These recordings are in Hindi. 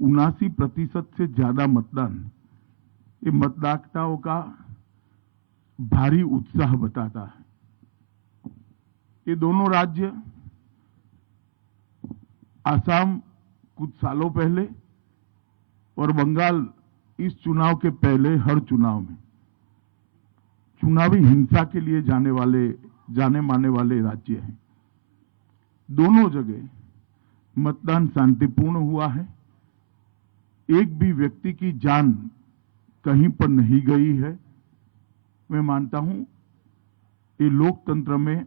79% से ज्यादा मतदान ये मतदाताओं का भारी उत्साह बताता है। ये दोनों राज्य आसाम कुछ सालों पहले और बंगाल इस चुनाव के पहले हर चुनाव में चुनावी हिंसा के लिए जाने माने वाले राज्य हैं। दोनों जगह मतदान शांतिपूर्ण हुआ है। एक भी व्यक्ति की जान कहीं पर नहीं गई है। मैं मानता हूं ये लोकतंत्र में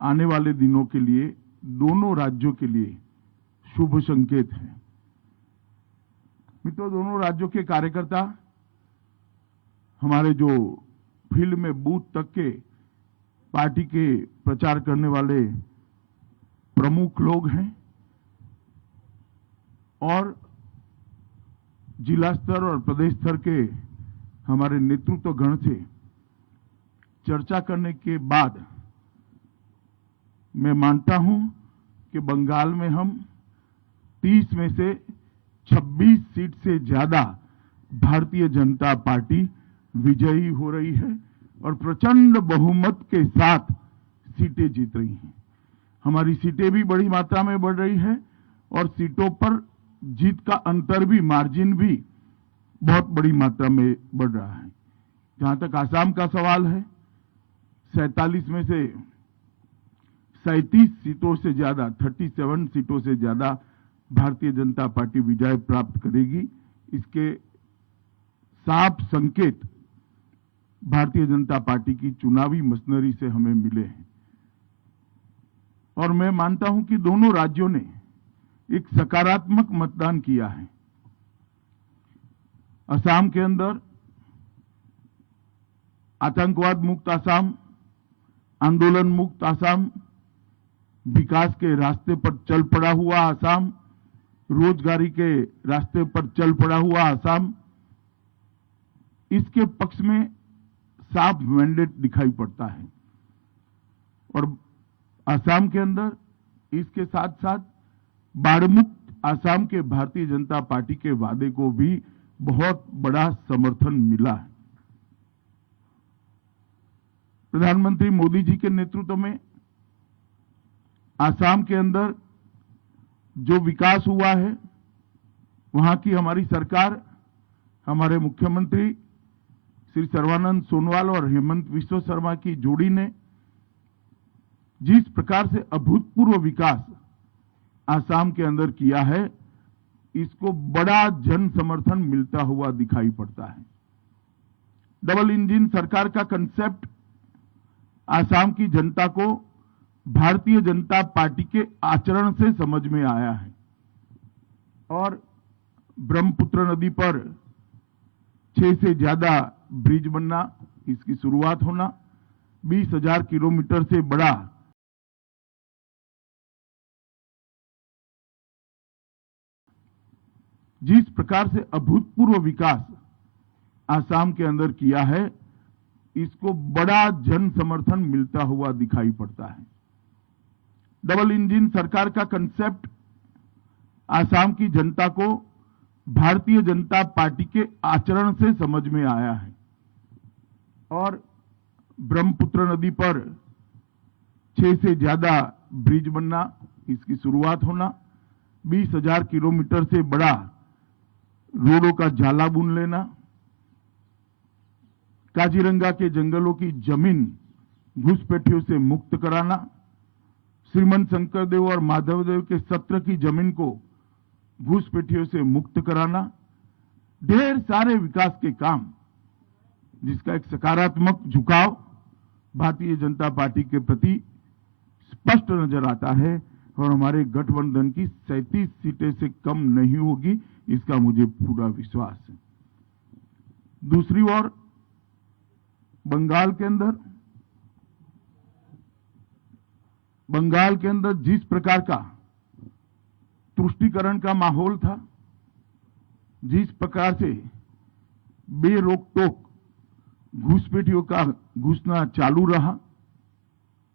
आने वाले दिनों के लिए दोनों राज्यों के लिए शुभ संकेत है। मित्रों, दोनों राज्यों के कार्यकर्ता हमारे जो फील्ड में बूथ तक के पार्टी के प्रचार करने वाले प्रमुख लोग हैं और जिला स्तर और प्रदेश स्तर के हमारे नेतृत्व गण से चर्चा करने के बाद मैं मानता हूं कि बंगाल में हम 30 में से 26 सीट से ज्यादा भारतीय जनता पार्टी विजयी हो रही है और प्रचंड बहुमत के साथ सीटें जीत रही हैं। हमारी सीटें भी बड़ी मात्रा में बढ़ रही है और सीटों पर जीत का अंतर भी, मार्जिन भी बहुत बड़ी मात्रा में बढ़ रहा है। जहां तक आसाम का सवाल है, 47 में से 37 सीटों से ज्यादा, 37 सीटों से ज्यादा भारतीय जनता पार्टी विजय प्राप्त करेगी। इसके साफ संकेत भारतीय जनता पार्टी की चुनावी मशीनरी से हमें मिले हैं और मैं मानता हूं कि दोनों राज्यों ने एक सकारात्मक मतदान किया है। असम के अंदर आतंकवाद मुक्त असम, आंदोलन मुक्त असम, विकास के रास्ते पर चल पड़ा हुआ असम, रोजगारी के रास्ते पर चल पड़ा हुआ असम, इसके पक्ष में साफ मैंडेट दिखाई पड़ता है। और असम के अंदर इसके साथ साथ बाढ़ मुक्त असम के भारतीय जनता पार्टी के वादे को भी बहुत बड़ा समर्थन मिला है। प्रधानमंत्री मोदी जी के नेतृत्व में असम के अंदर जो विकास हुआ है, वहां की हमारी सरकार, हमारे मुख्यमंत्री श्री सर्बानंद सोनोवाल और हेमंत विश्व शर्मा की जोड़ी ने जिस प्रकार से अभूतपूर्व विकास असम के अंदर किया है, इसको बड़ा जन समर्थन मिलता हुआ दिखाई पड़ता है। डबल इंजन सरकार का कंसेप्ट असम की जनता को भारतीय जनता पार्टी के आचरण से समझ में आया है और ब्रह्मपुत्र नदी पर 6 से ज्यादा ब्रिज बनना, इसकी शुरुआत होना, 20,000 किलोमीटर से बड़ा जिस प्रकार से अभूतपूर्व विकास असम के अंदर किया है, इसको बड़ा जन समर्थन मिलता हुआ दिखाई पड़ता है। डबल इंजन सरकार का कंसेप्ट असम की जनता को भारतीय जनता पार्टी के आचरण से समझ में आया है और ब्रह्मपुत्र नदी पर 6 से ज्यादा ब्रिज बनना, इसकी शुरुआत होना, 20,000 किलोमीटर से बड़ा रोडों का जाला बुन लेना, काजीरंगा के जंगलों की जमीन घुसपैठियों से मुक्त कराना, श्रीमंत शंकरदेव और माधवदेव के सत्र की जमीन को घुसपैठियों से मुक्त कराना, ढेर सारे विकास के काम जिसका एक सकारात्मक झुकाव भारतीय जनता पार्टी के प्रति स्पष्ट नजर आता है और हमारे गठबंधन की 37 सीटें से कम नहीं होगी, इसका मुझे पूरा विश्वास है। दूसरी ओर बंगाल के अंदर जिस प्रकार का तुष्टीकरण का माहौल था, जिस प्रकार से बेरोक-टोक घुसपैठियों का घुसना चालू रहा,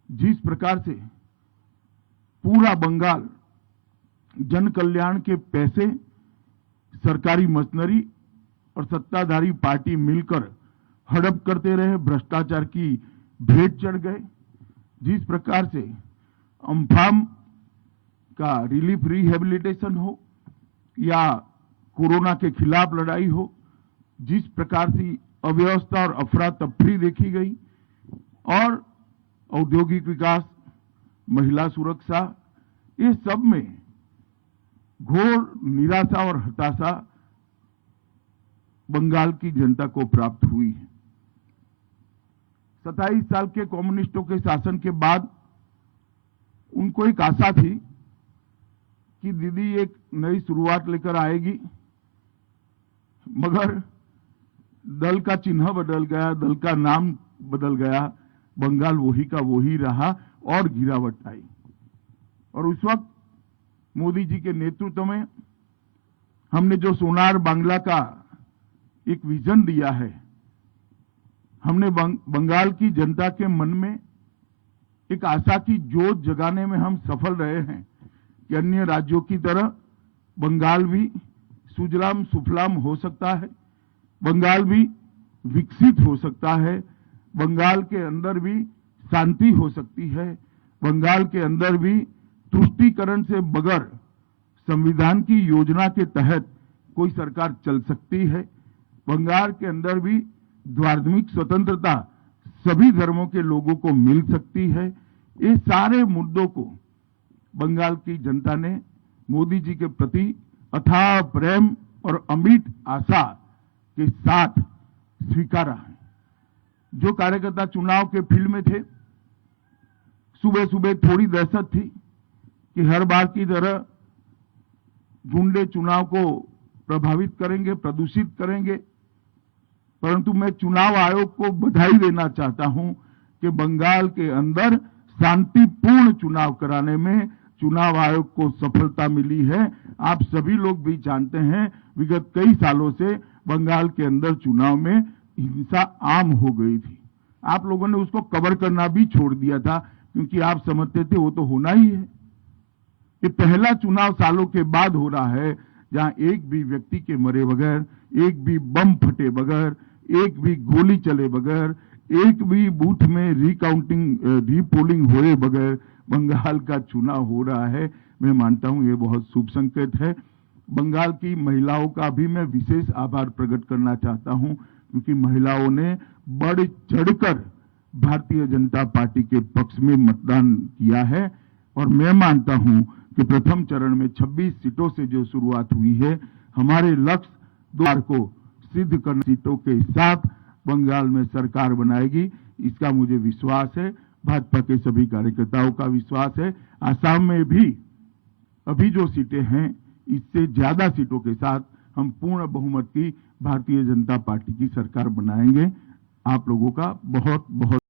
जिस प्रकार से पूरा बंगाल जन कल्याण के पैसे सरकारी मशीनरी और सत्ताधारी पार्टी मिलकर हड़प करते रहे, भ्रष्टाचार की भेंट चढ़ गए। जिस प्रकार से अम्फान का रिलीफ रिहेबिलिटेशन हो या कोरोना के खिलाफ लड़ाई हो, जिस प्रकार से अव्यवस्था और अफरा तफरी देखी गई, और औद्योगिक विकास, महिला सुरक्षा, ये सब में घोर निराशा और हताशा बंगाल की जनता को प्राप्त हुई है। 27 साल के कम्युनिस्टों के शासन के बाद उनको एक आशा थी कि दीदी एक नई शुरुआत लेकर आएगी, मगर दल का चिन्ह बदल गया, दल का नाम बदल गया, बंगाल वही का वही रहा और गिरावट आई। और उस वक्त मोदी जी के नेतृत्व में हमने जो सोनार बांग्ला का एक विजन दिया है, हमने बंगाल की जनता के मन में एक आशा की जोत जगाने में हम सफल रहे हैं कि अन्य राज्यों की तरह बंगाल भी सुजलाम सुफलाम हो सकता है, बंगाल भी विकसित हो सकता है, बंगाल के अंदर भी शांति हो सकती है, बंगाल के अंदर भी तुष्टीकरण से बगैर संविधान की योजना के तहत कोई सरकार चल सकती है, बंगाल के अंदर भी धार्मिक स्वतंत्रता सभी धर्मों के लोगों को मिल सकती है। ये सारे मुद्दों को बंगाल की जनता ने मोदी जी के प्रति अथाह प्रेम और अमिट आशा के साथ स्वीकारा है। जो कार्यकर्ता चुनाव के फील्ड में थे, सुबह सुबह थोड़ी दहशत थी कि हर बार की तरह गुंडे चुनाव को प्रभावित करेंगे, प्रदूषित करेंगे, परंतु मैं चुनाव आयोग को बधाई देना चाहता हूं कि बंगाल के अंदर शांतिपूर्ण चुनाव कराने में चुनाव आयोग को सफलता मिली है। आप सभी लोग भी जानते हैं, विगत कई सालों से बंगाल के अंदर चुनाव में हिंसा आम हो गई थी। आप लोगों ने उसको कवर करना भी छोड़ दिया था, क्योंकि आप समझते थे वो तो होना ही है। ये पहला चुनाव सालों के बाद हो रहा है जहां एक भी व्यक्ति के मरे बगैर, एक भी बम फटे बगैर, एक भी गोली चले बगैर, एक भी बूथ में रीपोलिंग हुए बगैर बंगाल का चुनाव हो रहा है। मैं मानता हूं ये बहुत शुभ संकेत है। बंगाल की महिलाओं का भी मैं विशेष आभार प्रकट करना चाहता हूं, क्योंकि महिलाओं ने बढ़ चढ़कर भारतीय जनता पार्टी के पक्ष में मतदान किया है। और मैं मानता हूं कि प्रथम चरण में 26 सीटों से जो शुरुआत हुई है, हमारे लक्ष्य 2 बार को सिद्ध करने सीटों के साथ बंगाल में सरकार बनाएगी, इसका मुझे विश्वास है। भाजपा के सभी कार्यकर्ताओं का विश्वास है। आसाम में भी अभी जो सीटें हैं, इससे ज्यादा सीटों के साथ हम पूर्ण बहुमत की भारतीय जनता पार्टी की सरकार बनाएंगे। आप लोगों का बहुत बहुत